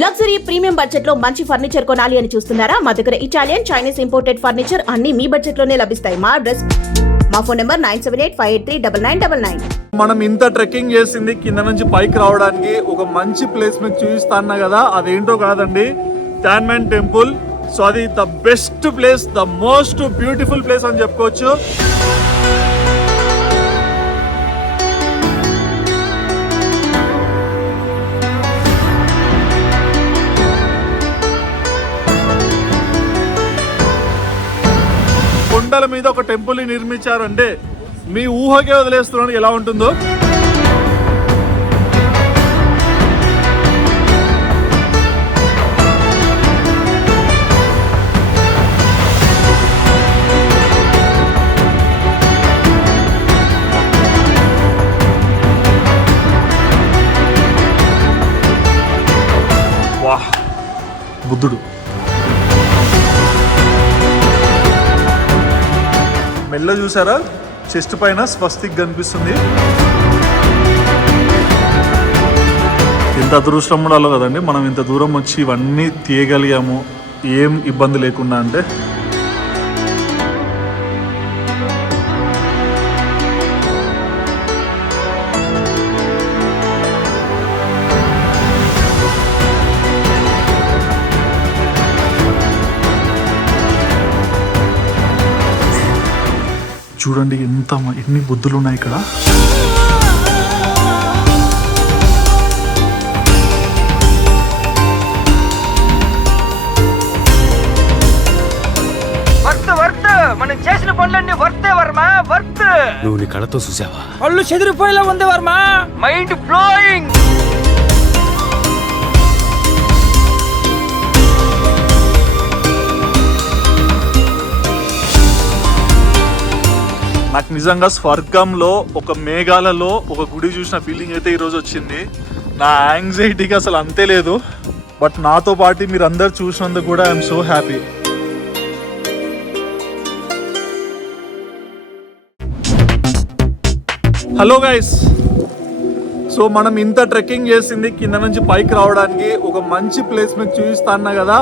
Luxury premium budget లో మంచి furniture కొనాలి అని చూస్తున్నారా? మా దగ్గర ఇటాలియన్, చైనీస్ ఇంపోర్టెడ్ ఫర్నిచర్ అన్ని మీ బడ్జెట్ లోనే లభిస్తాయి. మా ఫోన్ నెంబర్ 9785839999. మనం ఇంత ట్రెక్కింగ్ చేసింది కింద నుంచి పైకి రావడానికి ఒక మంచి ప్లేస్ మీకు చూపిస్తాను కదా, అదేంటో కాదండి, టాన్మెన్ టెంపుల్. సో అది the best place, the most beautiful place అని చెప్పుకోవచ్చు. కొండల మీద ఒక టెంపుల్ ని నిర్మించారంటే మీ ఊహకే వదిలేస్తున్నాను ఎలా ఉంటుందో. వాహ్, బుద్ధుడు. మెల్ల చూసారా, చెస్ట్ పైన స్వస్తిక్ కనిపిస్తుంది. ఎంత అదృష్టం ఉండాలో కదండి మనం ఇంత దూరం వచ్చి ఇవన్నీ తీయగలిగాము ఏం ఇబ్బంది లేకుండా. అంటే చూడండి ఎన్ని బుద్ధులు ఉన్నాయి ఇక్కడ. మనం చేసిన పనులన్నీ వర్తే వర్మ, వర్త్. నువ్వు నీ కళ్ళతో చూసావా? పళ్ళు చెదిరిపోయేలా ఉంది వర్మ, మైండ్ బ్లోయింగ్. నాకు నిజంగా స్వర్గంలో ఒక మేఘాలలో ఒక గుడి చూసిన ఫీలింగ్ అయితే ఈరోజు వచ్చింది. నా యాంగ్జైటీకి అసలు అంతే లేదు. బట్ నాతో పాటు మీరు అందరు చూసినందుకు కూడా I'm so happy. Hello guys, so మనం ఇంత ట్రెక్కింగ్ చేసింది కింద నుంచి పైకి రావడానికి ఒక మంచి ప్లేస్ మీకు చూపిస్తాను కదా.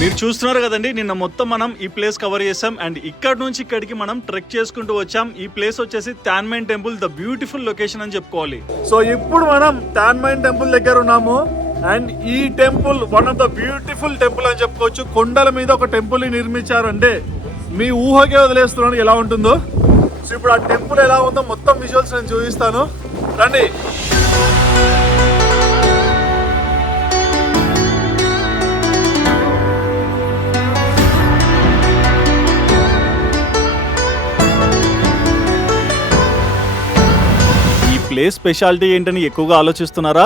మీరు చూస్తున్నారు కదండి, నిన్న మొత్తం మనం ఈ ప్లేస్ కవర్ చేసాం. అండ్ ఇక్కడ నుంచి ఇక్కడికి మనం ట్రెక్ చేసుకుంటూ వచ్చాం. ఈ ప్లేస్ వచ్చేసి tanmen temple, the beautiful location అని చెప్పుకోవాలి. సో ఇప్పుడు మనం టాన్మెన్ టెంపుల్ దగ్గర ఉన్నాము. అండ్ ఈ temple one of the beautiful temple అని చెప్పుకోవచ్చు. కొండల మీద ఒక టెంపుల్ ని నిర్మించారంటే మీ ఊహకే వదిలేస్తున్నాను ఎలా ఉంటుందో. సో ఇప్పుడు ఆ టెంపుల్ ఎలా ఉందో మొత్తం విజువల్స్ నేను చూపిస్తాను, రండి. ప్లేస్ స్పెషాలిటీ ఏంటని ఎక్కువగా ఆలోచిస్తున్నారా?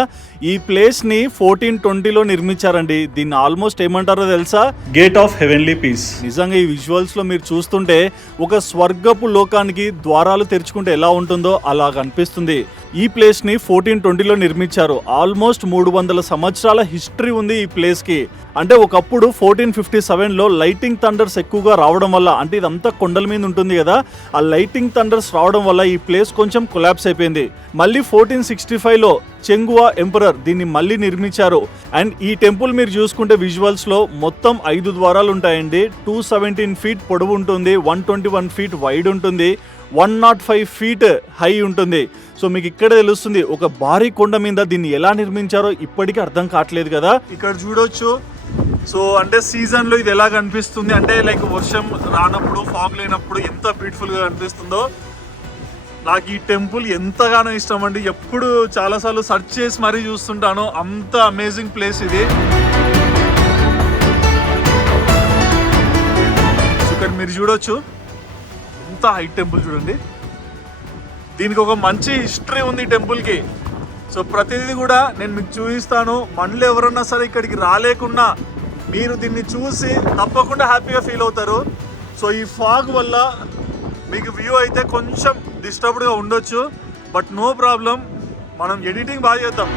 ఈ ప్లేస్ ని 1420లో నిర్మించారండి. దీన్ని ఆల్మోస్ట్ ఏమంటారో తెలుసా? Gate of heavenly peace. నిజంగా ఈ విజువల్స్ లో మీరు చూస్తుంటే ఒక స్వర్గపు లోకానికి ద్వారాలు తెరుచుకుంటే ఎలా ఉంటుందో అలా కనిపిస్తుంది. ఈ ప్లేస్ ని 1420లో నిర్మించారు. ఆల్మోస్ట్ 300 సంవత్సరాల హిస్టరీ ఉంది ఈ ప్లేస్ కి. అంటే ఒకప్పుడు 1457లో లైటింగ్ థండర్స్ ఎక్కువగా రావడం వల్ల, అంటే ఇదంతా కొండల మీద ఉంటుంది కదా, ఆ లైటింగ్ థండర్స్ రావడం వల్ల ఈ ప్లేస్ కొంచెం కొలాప్స్ అయిపోయింది. మళ్ళీ 1465లో చెంగువా ఎంపరర్ దీన్ని మళ్ళీ నిర్మించారు. అండ్ ఈ టెంపుల్ మీరు చూసుకుంటే విజువల్స్ లో మొత్తం 5 ద్వారాలు ఉంటాయండి. 217 ఫీట్ పొడవు ఉంటుంది, 121 ఫీట్ వైడ్ ఉంటుంది, 105 ఫీట్ హై ఉంటుంది. సో మీకు ఇక్కడ తెలుస్తుంది ఒక భారీ కొండ మీద దీన్ని ఎలా నిర్మించారో ఇప్పటికీ అర్థం కావట్లేదు కదా. ఇక్కడ చూడొచ్చు. సో అంటే సీజన్ లో ఇది ఎలా కనిపిస్తుంది అంటే లైక్ వర్షం రానప్పుడు, ఫాగ్ లేనప్పుడు ఎంత బ్యూటిఫుల్ గా కనిపిస్తుందో. నాకు ఈ టెంపుల్ ఎంతగానో ఇష్టం అండి. ఎప్పుడు చాలాసార్లు సెర్చ్ చేసి మరీ చూస్తుంటాను, అంత అమేజింగ్ ప్లేస్ ఇది. ఇక్కడ మీరు చూడొచ్చు ఎంత హైట్ టెంపుల్ చూడండి. దీనికి ఒక మంచి హిస్టరీ ఉంది ఈ టెంపుల్కి. సో ప్రతిదీ కూడా నేను మీకు చూపిస్తాను. మనలో ఎవరన్నా సరే ఇక్కడికి రాలేకున్నా మీరు దీన్ని చూసి తప్పకుండా హ్యాపీగా ఫీల్ అవుతారు. సో ఈ ఫాగ్ వల్ల మీకు వ్యూ అయితే కొంచెం డిస్టర్బ్డ్గా ఉండొచ్చు, బట్ నో ప్రాబ్లం, మనం ఎడిటింగ్ బాగా చేద్దాం.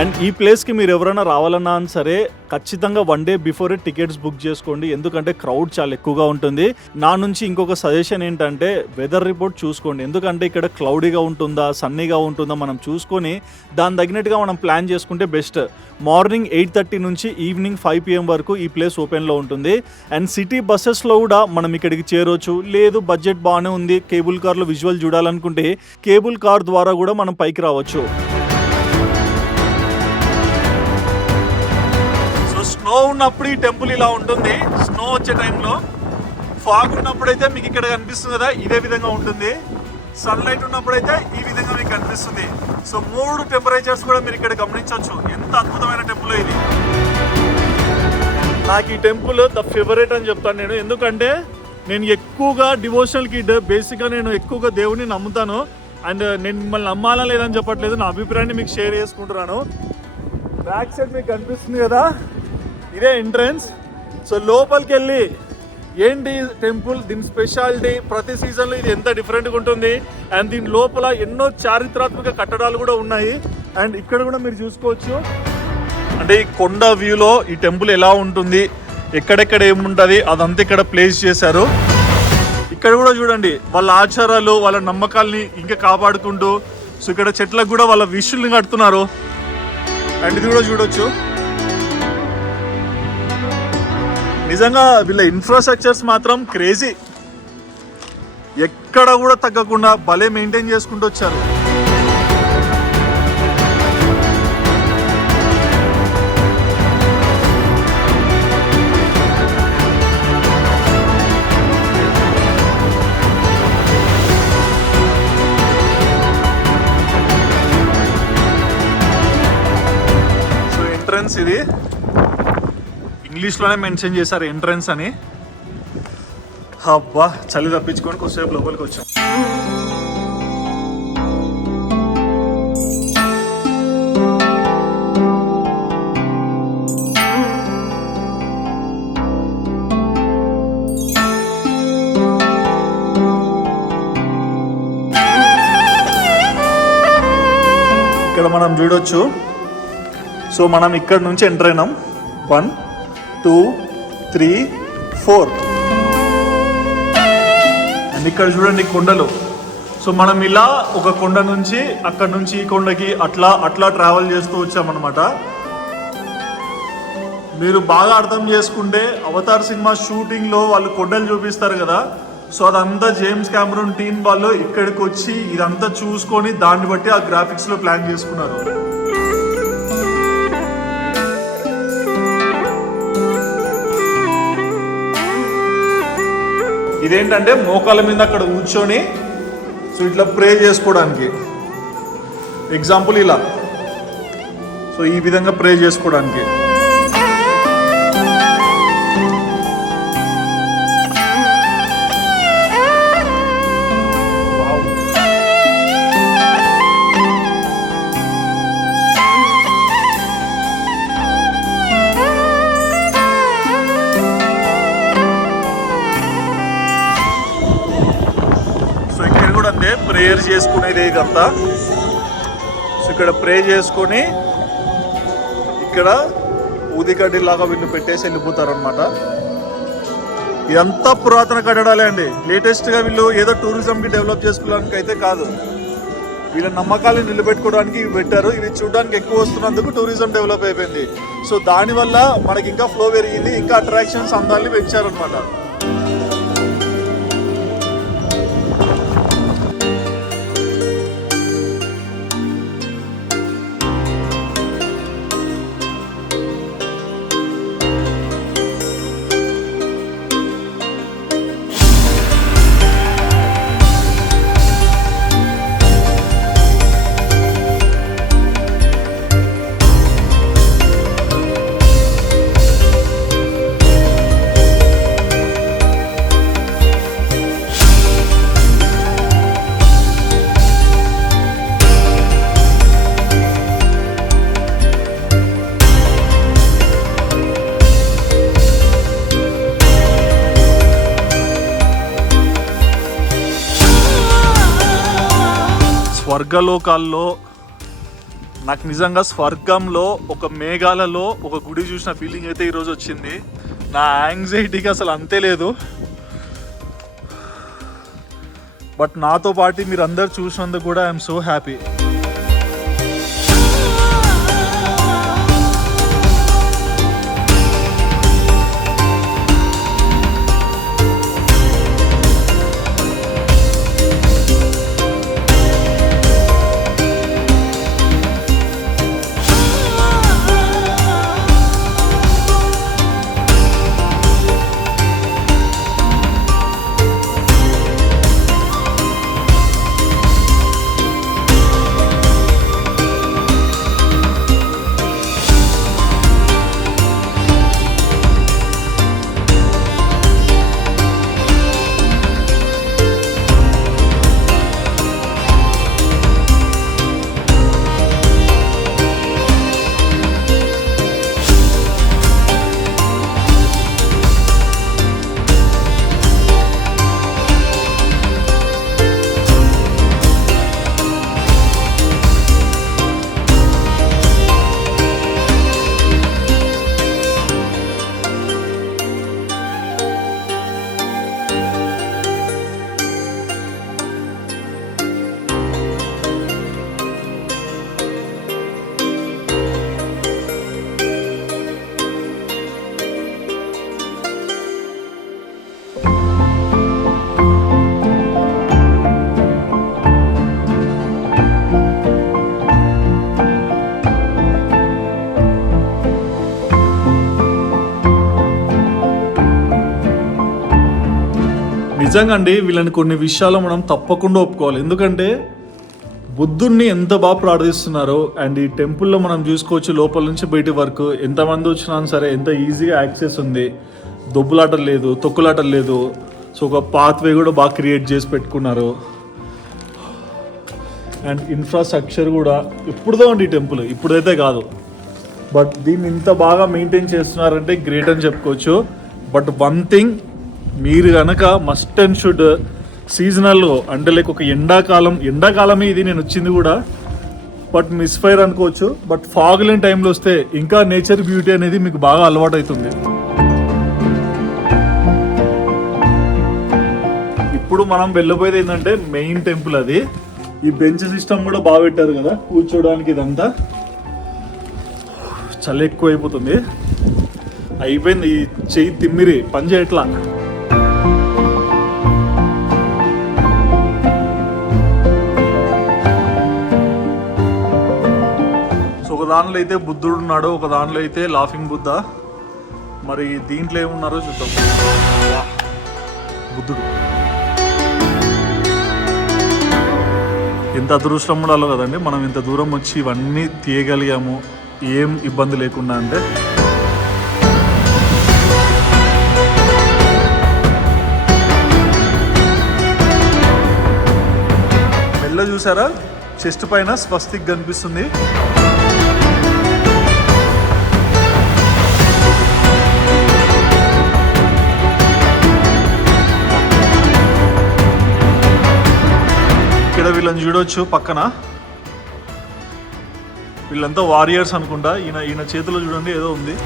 అండ్ ఈ ప్లేస్కి మీరు ఎవరైనా రావాలన్నా సరే ఖచ్చితంగా 1 day బిఫోరే టికెట్స్ బుక్ చేసుకోండి, ఎందుకంటే క్రౌడ్ చాలా ఎక్కువగా ఉంటుంది. నా నుంచి ఇంకొక సజెషన్ ఏంటంటే వెదర్ రిపోర్ట్ చూసుకోండి, ఎందుకంటే ఇక్కడ క్లౌడీగా ఉంటుందా సన్నీగా ఉంటుందా మనం చూసుకొని దాని తగినట్టుగా మనం ప్లాన్ చేసుకుంటే బెస్ట్. మార్నింగ్ 8:30 నుంచి ఈవినింగ్ 5 PM వరకు ఈ ప్లేస్ ఓపెన్లో ఉంటుంది. అండ్ సిటీ బస్సెస్లో కూడా మనం ఇక్కడికి చేరవచ్చు. లేదు బడ్జెట్ బాగానే ఉంది, కేబుల్ కార్లో విజువల్ చూడాలనుకుంటే కేబుల్ కార్ ద్వారా కూడా మనం పైకి రావచ్చు. స్నో ఉన్నప్పుడు ఈ టెంపుల్ ఇలా ఉంటుంది, స్నో వచ్చే టైంలో. ఫాగ్ ఉన్నప్పుడైతే మీకు ఇక్కడ కనిపిస్తుంది కదా, ఇదే విధంగా ఉంటుంది. సన్లైట్ ఉన్నప్పుడైతే ఈ విధంగా మీకు కనిపిస్తుంది. సో 3 టెంపరేచర్స్ కూడా మీరు ఇక్కడ గమనించవచ్చు. ఎంత అద్భుతమైన టెంపుల్ ఇది. నాకు ఈ టెంపుల్ ద ఫేవరెట్ అని చెప్తాను నేను, ఎందుకంటే నేను ఎక్కువగా డివోషనల్ కిడ్. బేసిక్గా నేను ఎక్కువగా దేవుని నమ్ముతాను. అండ్ నేను మిమ్మల్ని నమ్మాలా లేదని చెప్పట్లేదు, నా అభిప్రాయాన్ని మీకు షేర్ చేసుకుంటున్నాను. బ్యాక్ సైడ్ మీకు కనిపిస్తుంది కదా, ఇదే ఎంట్రన్స్. సో లోపలికి వెళ్ళి ఏంటి టెంపుల్, దీని స్పెషాలిటీ, ప్రతి సీజన్లో ఇది ఎంత డిఫరెంట్గా ఉంటుంది. అండ్ దీని లోపల ఎన్నో చారిత్రాత్మక కట్టడాలు కూడా ఉన్నాయి. అండ్ ఇక్కడ కూడా మీరు చూసుకోవచ్చు, అంటే ఈ కొండ వ్యూలో ఈ టెంపుల్ ఎలా ఉంటుంది, ఎక్కడెక్కడ ఏముంటుంది అదంతా ఇక్కడ ప్లేస్ చేశారు. ఇక్కడ కూడా చూడండి వాళ్ళ ఆచారాలు వాళ్ళ నమ్మకాల్ని ఇంకా కాపాడుకుంటూ, సో ఇక్కడ చెట్లకు కూడా వాళ్ళ విషుల్ని కడుతున్నారు. అండ్ ఇది కూడా చూడొచ్చు. నిజంగా వీళ్ళ ఇన్ఫ్రాస్ట్రక్చర్స్ మాత్రం క్రేజీ, ఎక్కడ కూడా తగ్గకుండా భలే మెయింటైన్ చేసుకుంటూ వచ్చారు. సో ఎంట్రన్స్ ఇది ఇంగ్లీష్లోనే మెన్షన్ చేశారు ఎంట్రన్స్ అని. అబ్బా చలి తప్పించుకొని కొద్దిసేపు లోపలికి వచ్చాం. ఇక్కడ మనం చూడొచ్చు. సో మనం ఇక్కడ నుంచి ఎంటర్ అయినాం. 1 2 3 4 అండ్ ఇక్కడ చూడండి కొండలు. సో మనం ఇలా ఒక కొండ నుంచి అక్కడ నుంచి ఈ కొండకి అట్లా ట్రావెల్ చేస్తూ వచ్చామన్నమాట. మీరు బాగా అర్థం చేసుకుంటే అవతార్ సినిమా షూటింగ్లో వాళ్ళు కొండలు చూపిస్తారు కదా, సో అదంతా జేమ్స్ కెమెరూన్ టీమ్ వాళ్ళు ఇక్కడికి వచ్చి ఇదంతా చూసుకొని దాన్ని బట్టి ఆ గ్రాఫిక్స్లో ప్లాన్ చేసుకున్నారు. ఇదేంటంటే మోకాళ్ళ మీద అక్కడ కూర్చొని సో ఇట్లా ప్రే చేసుకోవడానికి, ఎగ్జాంపుల్ ఇలా, సో ఈ విధంగా ప్రే చేసుకోవడానికి. ప్రేయర్ చేసుకునేది ఇదంతా. సో ఇక్కడ ప్రే చేసుకొని ఇక్కడ ఊదికడ్డిలాగా వీళ్ళు పెట్టేసి వెళ్ళిపోతారు అనమాట. ఇదంతా పురాతన కట్టడాలే అండి, లేటెస్ట్గా వీళ్ళు ఏదో టూరిజంకి డెవలప్ చేసుకోవడానికి అయితే కాదు, వీళ్ళ నమ్మకాలను నిలబెట్టుకోవడానికి ఇవి పెట్టారు. ఇవి చూడడానికి ఎక్కువ వస్తున్నందుకు టూరిజం డెవలప్ అయిపోయింది. సో దానివల్ల మనకి ఇంకా ఫ్లో పెరిగింది, ఇంకా అట్రాక్షన్స్ అందాన్ని పెంచారు అనమాట. స్వర్గలోకాల్లో నాకు నిజంగా స్వర్గంలో ఒక మేఘాలలో ఒక గుడి చూసిన ఫీలింగ్ అయితే ఈరోజు వచ్చింది. నా యాంగ్జైటీకి అసలు అంతే లేదు. బట్ నాతో పాటు మీరు అందరు చూసినందుకు కూడా ఐఎమ్ సో హ్యాపీ. నిజంగా అండి వీళ్ళని కొన్ని విషయాలు మనం తప్పకుండా ఒప్పుకోవాలి. ఎందుకంటే బుద్ధుడిని ఎంత బాగా ప్రార్థిస్తున్నారో, అండ్ ఈ టెంపుల్లో మనం చూసుకోవచ్చు లోపల నుంచి బయటి వరకు ఎంతమంది వచ్చినా సరే ఎంత ఈజీగా యాక్సెస్ ఉంది. దొబ్బులాటలు లేదు, తొక్కులాటలు లేదు. సో ఒక పాత్వే కూడా బాగా క్రియేట్ చేసి పెట్టుకున్నారు. అండ్ ఇన్ఫ్రాస్ట్రక్చర్ కూడా ఇప్పుడుదో అండి ఈ టెంపుల్, ఇప్పుడైతే కాదు. బట్ దీన్ని ఇంత బాగా మెయింటైన్ చేస్తున్నారంటే గ్రేట్ అని చెప్పుకోవచ్చు. బట్ వన్ థింగ్, మీరు కనుక మస్ట్ అండ్ షుడ్ సీజనల్లో అంటే లైక్ ఒక ఎండాకాలమే ఇది నేను వచ్చింది కూడా, బట్ మిస్ ఫైర్ అనుకోవచ్చు. బట్ ఫాగ్ లేని టైంలో వస్తే ఇంకా నేచర్ బ్యూటీ అనేది మీకు బాగా అలవాటు అవుతుంది. ఇప్పుడు మనం వెళ్ళబోయేది ఏంటంటే మెయిన్ టెంపుల్. అది ఈ బెంచ్ సిస్టమ్ కూడా బాగా పెట్టారు కదా కూర్చోడానికి. ఇదంతా చలి ఎక్కువ అయిపోతుంది, అయిపోయింది. ఈ చెయ్యి తిమ్మిరి పని చేయట్లా. ఒక దానిలో అయితే బుద్ధుడు ఉన్నాడు, ఒక దానిలో అయితే లాఫింగ్ బుద్ధ. మరి దీంట్లో ఏమున్నారో చూద్దాం. బుద్ధుడు ఎంత అదృష్టం ఉండాలో కదండి మనం ఇంత దూరం వచ్చి ఇవన్నీ తీయగలిగాము ఏం ఇబ్బంది లేకుండా. అంటే మెల్ల చూసారా, చెస్ట్ పైన స్వస్తిక్ కనిపిస్తుంది. ఇక్కడ వీళ్ళని చూడవచ్చు పక్కన, వీళ్ళంతా వారియర్స్ అనుకుంటా. ఈయన చేతిలో చూడండి ఏదో ఉంది.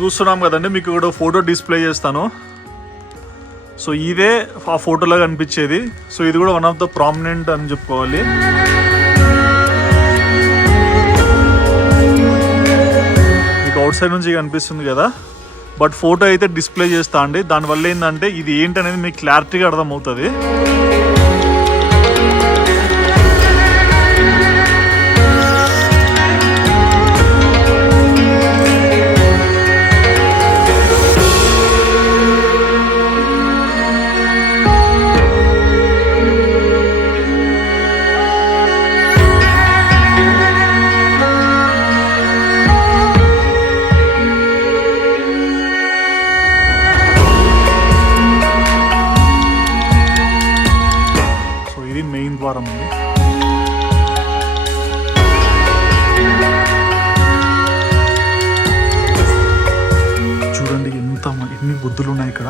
చూస్తున్నాం కదండి, మీకు ఇక్కడ ఫోటో డిస్ప్లే చేస్తాను. సో ఇదే ఆ ఫోటోలో కనిపించేది. సో ఇది కూడా వన్ ఆఫ్ ద ప్రామినెంట్ అని చెప్పుకోవాలి. మీకు అవుట్ సైడ్ నుంచి కనిపిస్తుంది కదా, బట్ ఫోటో అయితే డిస్ప్లే చేస్తా అండి. దానివల్ల ఏంటంటే ఇది ఏంటనేది మీకు క్లారిటీగా అర్థమవుతుంది. మెయిన్ ద్వారం ఉంది. చూడండి ఎన్ని బుద్ధులు ఉన్నాయి ఇక్కడ.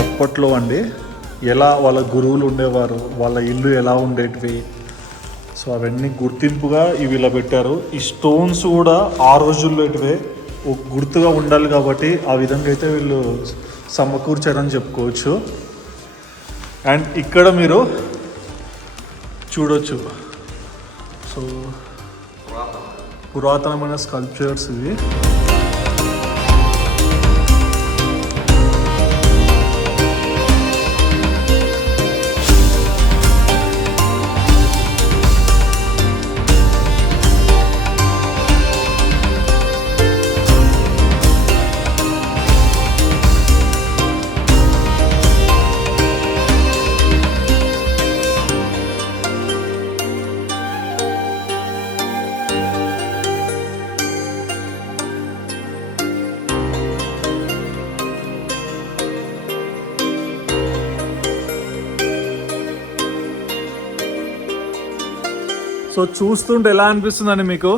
అప్పట్లో అండి ఎలా వాళ్ళ గురువులు ఉండేవారు, వాళ్ళ ఇల్లు ఎలా ఉండేటివి, సో అవన్నీ గుర్తింపుగా ఇవి ఇలా పెట్టారు. ఈ స్టోన్స్ కూడా ఆ రోజుల్లో ఇటువే ఒక గుర్తుగా ఉండాలి కాబట్టి ఆ విధంగా అయితే వీళ్ళు సమకూర్చారని చెప్పుకోవచ్చు. అండ్ ఇక్కడ మీరు చూడొచ్చు, సో పురాతనమైన స్కల్ప్చర్స్ ఇవి. సో చూస్తుంటే ఎలా అనిపిస్తుందండి మీకు,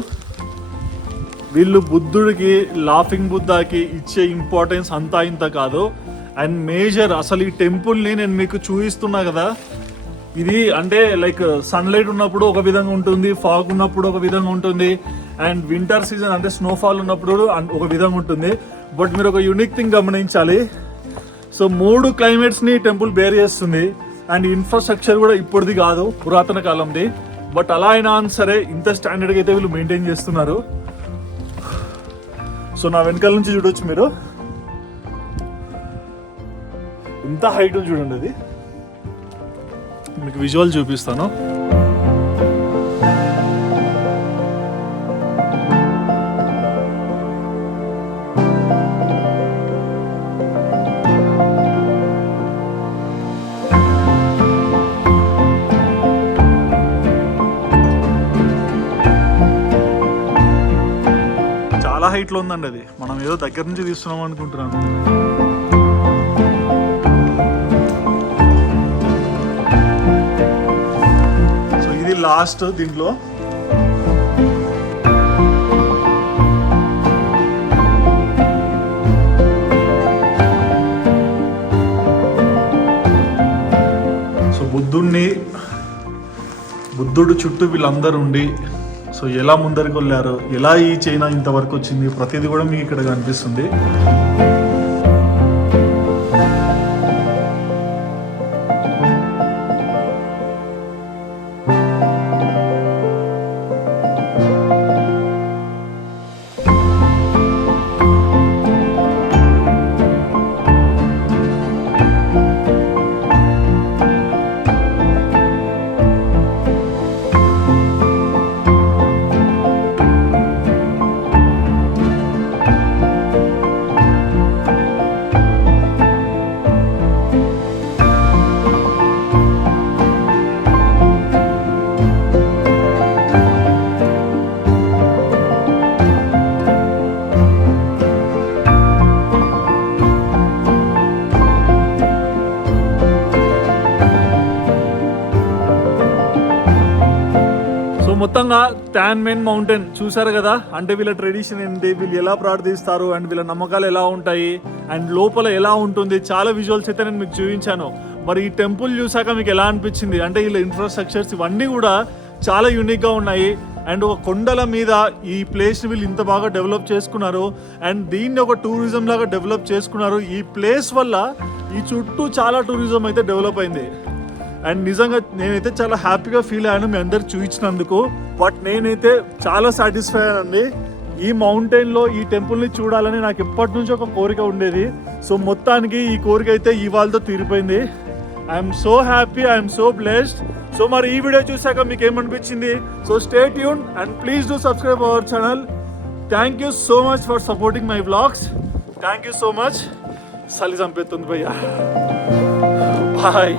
వీళ్ళు బుద్ధుడికి, లాఫింగ్ బుద్ధాకి ఇచ్చే ఇంపార్టెన్స్ అంతా ఇంత కాదు. అండ్ మేజర్ అసలు ఈ టెంపుల్ని నేను మీకు చూపిస్తున్నా కదా, ఇది అంటే లైక్ సన్లైట్ ఉన్నప్పుడు ఒక విధంగా ఉంటుంది, ఫాగ్ ఉన్నప్పుడు ఒక విధంగా ఉంటుంది, అండ్ వింటర్ సీజన్ అంటే స్నోఫాల్ ఉన్నప్పుడు ఒక విధంగా ఉంటుంది. బట్ మీరు ఒక యూనిక్ థింగ్ గమనించాలి, సో 3 క్లైమేట్స్ని టెంపుల్ బేర్ చేస్తుంది. అండ్ ఇన్ఫ్రాస్ట్రక్చర్ కూడా ఇప్పుడుది కాదు, పురాతన కాలంది. బట్ అలా అయినా సరే ఇంత స్టాండర్డ్గా అయితే వీళ్ళు మెయింటైన్ చేస్తున్నారు. సో నా వెనకాల నుంచి చూడొచ్చు మీరు, ఇంత హైట్ చూడండి. అది మీకు విజువల్ చూపిస్తాను. చాలా హైట్లో ఉందండి అది, మనం ఏదో దగ్గర నుంచి తీస్తున్నాం అనుకుంటున్నాను. లాస్ట్ దీంట్లో. సో బుద్ధుడు చుట్టూ వీళ్ళందరూ ఉండి సో ఎలా ముందరికి వెళ్ళారు, ఎలా ఈ చైనా ఇంతవరకు వచ్చింది, ప్రతిదీ కూడా మీకు ఇక్కడ కనిపిస్తుంది. మొత్తంగా టాన్మెన్ మౌంటైన్ చూసారు కదా. అంటే వీళ్ళ ట్రెడిషన్ ఏంటి, వీళ్ళు ఎలా ప్రార్థిస్తారు అండ్ వీళ్ళ నమ్మకాలు ఎలా ఉంటాయి అండ్ లోపల ఎలా ఉంటుంది, చాలా విజువల్స్ అయితే నేను మీకు చూపించాను. మరి ఈ టెంపుల్ చూసాక మీకు ఎలా అనిపించింది? అంటే వీళ్ళ ఇన్ఫ్రాస్ట్రక్చర్స్ ఇవన్నీ కూడా చాలా యూనిక్గా ఉన్నాయి. అండ్ ఒక కొండల మీద ఈ ప్లేస్ని వీళ్ళు ఇంత బాగా డెవలప్ చేసుకున్నారు అండ్ దీన్ని ఒక టూరిజం లాగా డెవలప్ చేసుకున్నారు. ఈ ప్లేస్ వల్ల ఈ చుట్టూ చాలా టూరిజం అయితే డెవలప్ అయింది. అండ్ నిజంగా నేనైతే చాలా హ్యాపీగా ఫీల్ అయ్యాను మీ అందరు చూపించినందుకు. బట్ నేనైతే చాలా సాటిస్ఫై అయ్యానండి. ఈ మౌంటైన్లో ఈ టెంపుల్ని చూడాలని నాకు ఎప్పటి నుంచి ఒక కోరిక ఉండేది. సో మొత్తానికి ఈ కోరిక అయితే ఇవాళతో తీరిపోయింది. I'm so happy, I'm so blessed. So మరి ఈ వీడియో చూసాక మీకు ఏమనిపించింది? So stay tune and please do subscribe our channel. Thank you so much for supporting my vlogs. Thank you so much. చలి చంపేస్తుంది భయ్యా. బాయ్.